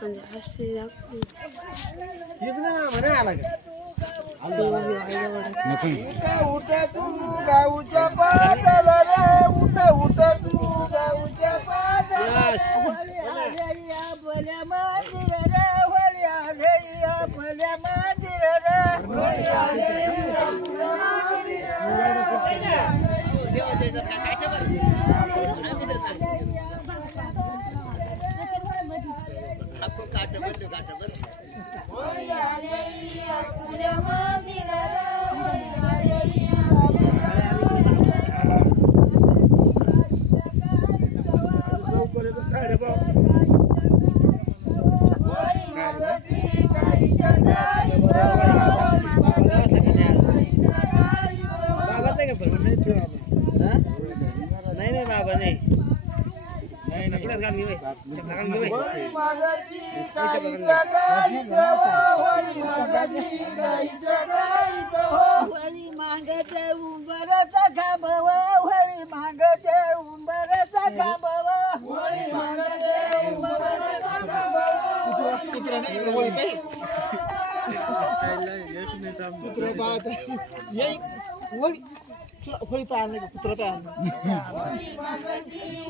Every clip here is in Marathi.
म्हणजे असे उठा तू गाऊच्या पाटाला रे उठा तू गाऊच्या पाटाला भल्या मंदिर रे वळ्या घ्या भल्या मंदिर रे नहीं बाबा नहीं नकलत गाल घेवे चकला गाल घेवे वळी मागते उंबरचा खांबव वळी मागते उंबरचा खांबव वळी मागते उंबरचा खांबव कुत्रा नाही वळी काही कुत्रा बात ये वळी वळी पाळणे कुत्रा पाळणे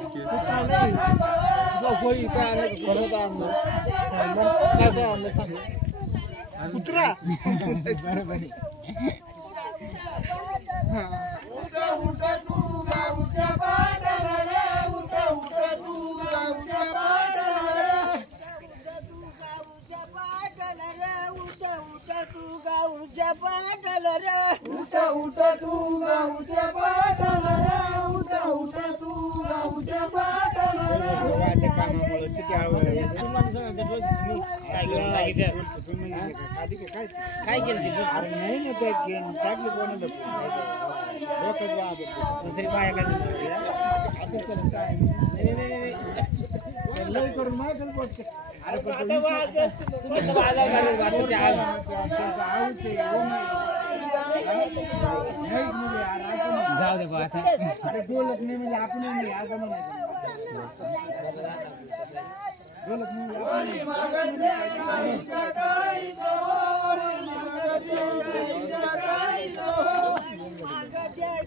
कुत्रा नाही जो वळी पाळणे कुत्रा पाळणे काय पाळणे सांग कुत्रा बरोबर उठा तू गाऊच्या पाटाला रे उठा तू गाऊच्या पाटाला रे गाऊच्या पाटाला रे उठा तू गाऊच्या पाटाला रे उठा तू गाऊच्या पाटाला रे उठा तू गाऊच्या पाटाला रे काय केलं ते अरे नाही ना ते टाकले कोणाला डोक्यात वाद दुसरी बाया काय आता तर काय नाही लय करून मागेल बोलते अरे पण आता वाद तुम्ही तर वादा वाद जाऊ दे बा आता अरे ढोलक नाही म्हणजे आपण नाही आज नाही ढोलक नाही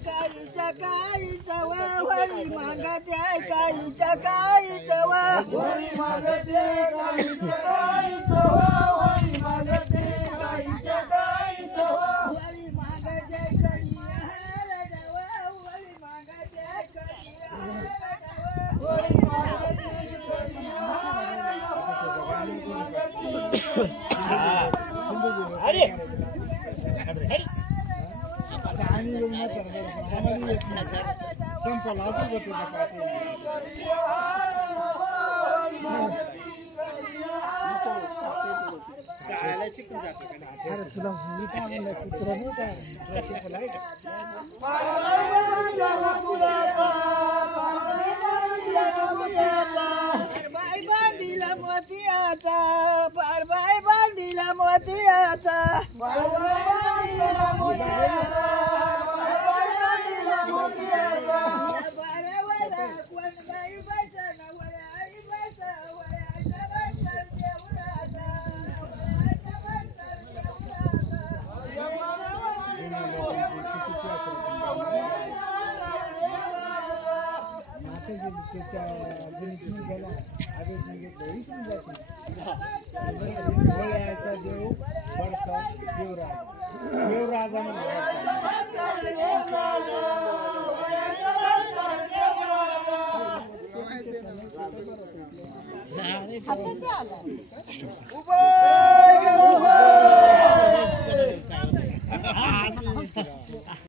काहीच्या काहीचा वळी मागत्या काहीच्या काहीचा वळी मागते काहीच्या काहीचा वळी मागते काहीच्या काहीचा वळी मागते करिया वळी मागते करिया वळी मागते अरे तुला कुत्रा नाही काय बाय बांधीला मोती आता बाय बांधीला मोती आता देवराज